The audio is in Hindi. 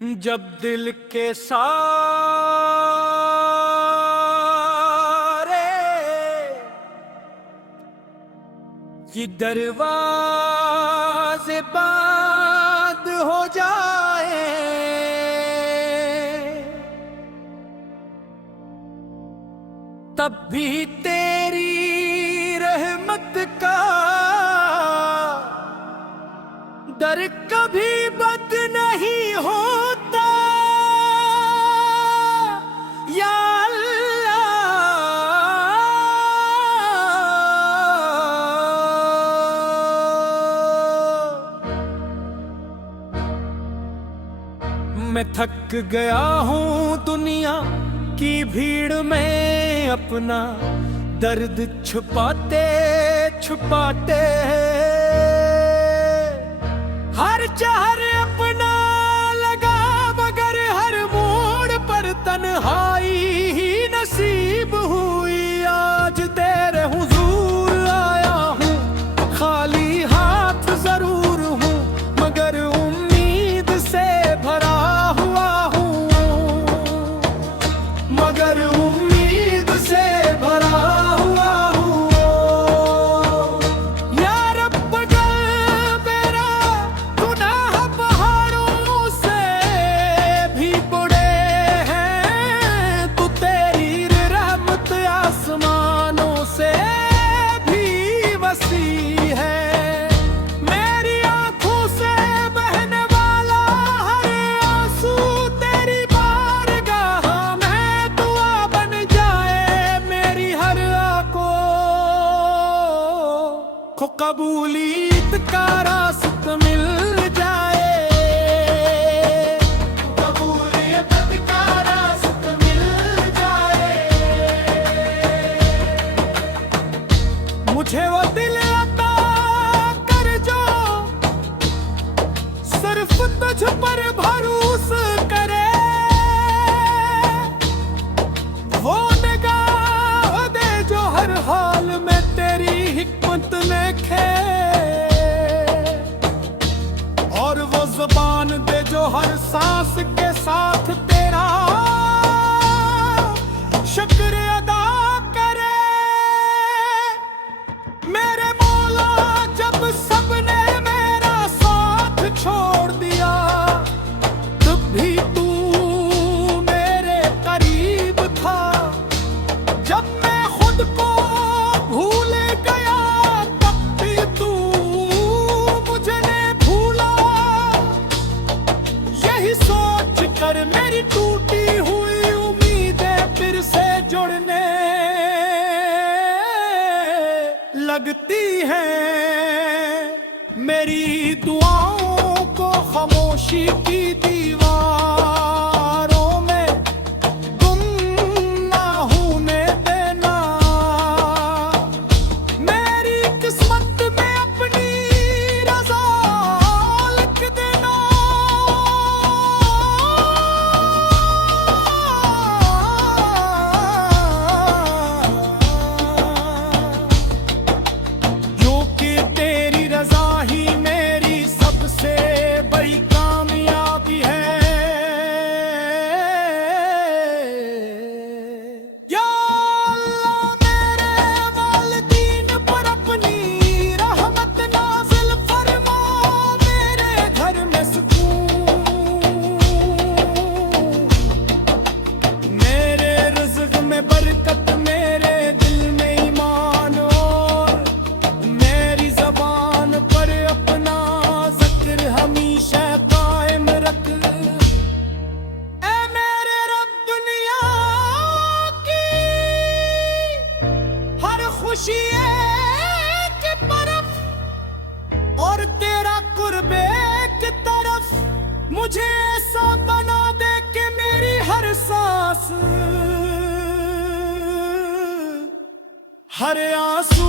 जब दिल के सारे ये दरवाजे बंद हो जाए, तब भी तेरी रहमत का दर कभी बंद नहीं होता। या अल्लाह, मैं थक गया हूँ दुनिया की भीड़ में अपना दर्द छुपाते छुपाते। हर चाहर अपना लगा मगर हर मोड़ पर तन्हाई ही नसीब हुई। आज तेरे हुजूर आया हूँ, खाली हाथ जरूर हूँ मगर उम्मीद से भरा हुआ हूँ, मगर उम्मीद से भरा हुआ हूँ। या रब मेरा गुनाह पहाड़ों से भी बड़े हैं, तू तेरी रहमत आसमानों से भी वसी है। मेरी आंखों से बहने वाला हर आंसू तेरी बारगाह में दुआ बन जाए। मेरी हर आंखों को कबूलियत का रास्ता मिल जाए, कबूलियत का रास्ता मिल जाए। मुझे वो दिल अता कर जो सिर्फ तुझ पर भरोसा करे, वो निगाह दे जो हर हाल में तेरी हिकमत लिखे, और वो ज़ुबान दे जो हर सांस के साथ तेरा शुक्र अदा करे। मेरे मौला जब सबने मेरा साथ छोड़ दिया, तब भी तू मेरे करीब था। जब मैं खुद को भूल गया, तब भी तू मुझे नहीं भूला। यही सोच कर मेरी टूटी हुई उम्मीदें फिर से जुड़ने लगती हैं। मेरी दुआओं को खामोशी की दीवारों में गुम ना होने देना। मेरी किस्मत में अपनी रज़ा लिख देना। जो कि तेरी रज़ा ही मेरी सबसे बड़ी कामयाबी है। या अल्लाह, मेरे वालिदीन पर अपनी रहमत नाज़िल फरमा। मेरे घर में सुकून, मेरे रिज़्क़ में बरकत, मेरे दिल में ईमान, और मेरी ज़बान पर अपना ज़िक्र हमेशा कायम रख। ऐ मेरे रब, दुनिया की हर खुशी एक तरफ और तेरा कुर्ब एक तरफ। मुझे ऐसा बना दे कि मेरी हर सांस, हर आंसू